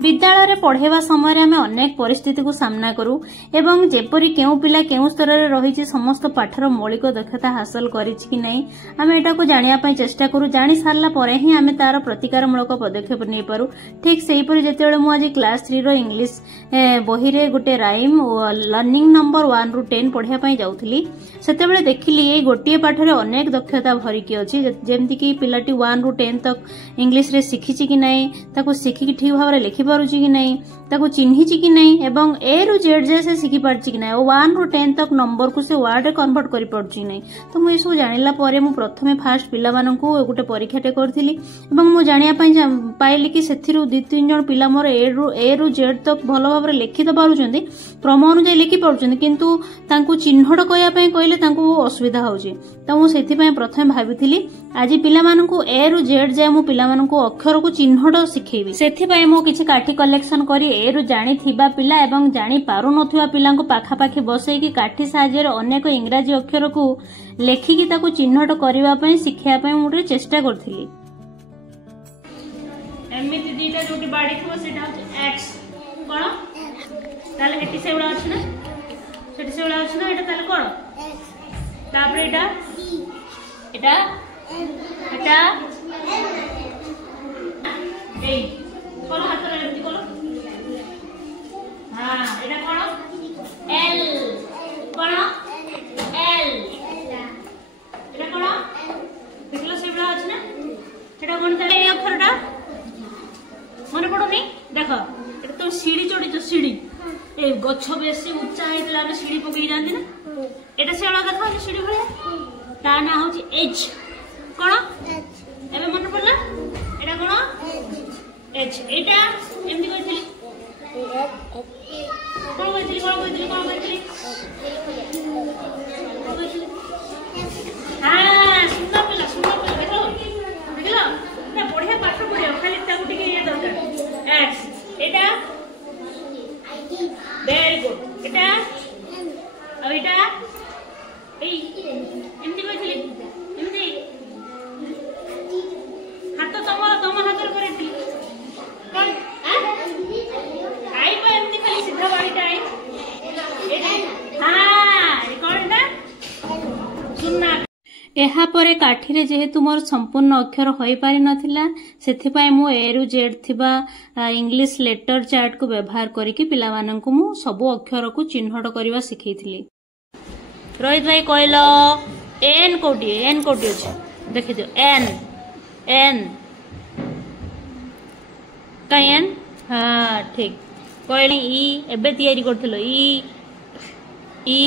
विद्यालय पढ़ेवा समय आम अनेक परिस्थिति को सामना करूँ एवं जेपरी केउ पिला केउ स्तर रे रही समस्त पाठर मौलिक दक्षता हासिल करिछि कि नहीं आम एटा को जानिया पई चेष्टा करूँ। जानि सारला परे ही आम तार प्रतिकारमूलक पदक्षेप नै पारू। ठीक सेहीपरि जेतेबेले मु आज क्लास 3 रो इंग्लिश बही रे गोटे राइम लर्निंग नंबर 1 रु 10 पढ़िया पई जाउथली सेतेबेले देखिली ए गोटिए पाठरे अनेक दक्षता भरिकी अछि जेमति कि पिलाटी 1 रु 10 तक इंग्लिश रे सिखिछि कि नहीं ताको सिखिकी ठीक भाबरे लिखि पारुछि कि नहीं ताको चिन्हिछि कि नहीं एवं ए रु जेड जे से सिखि पारछि कि नहीं ओ 1 रु 10 तक नंबर को से वर्ड रे कन्वर्ट करि पारछि नहीं। तो मु एसु जानिला परे मु प्रथमे फास्ट पिला माननकु गोटे परीक्षाटे करथिली एवं मु जानिया पई पाइली कि सेथिरु 2-3 जण पिला मोर ए रु जेड तक भलो भाबरे लिखि त पारुछन्ती क्रम अनुसार लिखि पारुछन्ती किंतु तांकु चिन्हट कया पई कहले तांकु असुविधा होउछि। तो मु सेथि पई प्रथमे भाबिथिली आज पिला माननकु ए रु जेड जे मु पिला माननकु अक्षर को चिन्हट सिखेबी। सेथि पई मु किछि काठी कलेक्शन करी ए रु जानि थिबा पिला एवं जानि पारु नथिबा पिलांको पाखा पाखी बसै कि काठी साहाय्य अनेक इंग्राजी अक्षर को लेखिकी ताको चिन्हट करिवा पई शिखिया पई मु चेष्टा करथिली। एमिति दीटा जोटी बाडी थो सेटा होय एक्स कोन ताले हेटी सेवडा अछि ना सेटी सेवडा अछि ना एटा ताले कोन तापर एटा ए कोन हाथ रे एमिति कोन हां एटा कोन एल कोन एल एटा कोन देखलो सेवडा अछि ना सेटा कोन ताले ए अक्षरटा मन पड़ोनी देख एटा तो सीढ़ी चढ़ी जो सीढ़ी ए गछ बेसी ऊंचा हेतला रे सीढ़ी पकई जानती ना एटा सेवडा देखा सीढ़ी भले ता ना होची एच कोन एबे मन पड़ला एटा कोन एच एटा एमती कइथली कोन कइथली हां सुंदर पिला देखो ना बढ़िया पाठ पढ़ियो खाली ताकू टिके ये दरकार एक्स एटा वेरी गुड एटा अब एटा ए एमती कइथली एमती हाथ तम हाथ रे करथि कोन आई पे एमती खाली सीधा बाड़ीटा आई एटा हां कोनटा सुनना एहा परे काठी रे जेहेतु मोर संपूर्ण अक्षर होई पारि नथिला सेथि पय मु ए रु जेड थिबा इंग्लिश लेटर चार्ट को व्यवहार करिकि पिला माननकु मु सब अक्षर को चिन्हट करिवा सिखैथिली। रोहित भाई कहलो एन कोटी अछि देखि दियो एन काई एन हां ठीक कहली ई एबे तयारी करथलो ई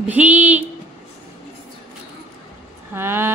भी हाँ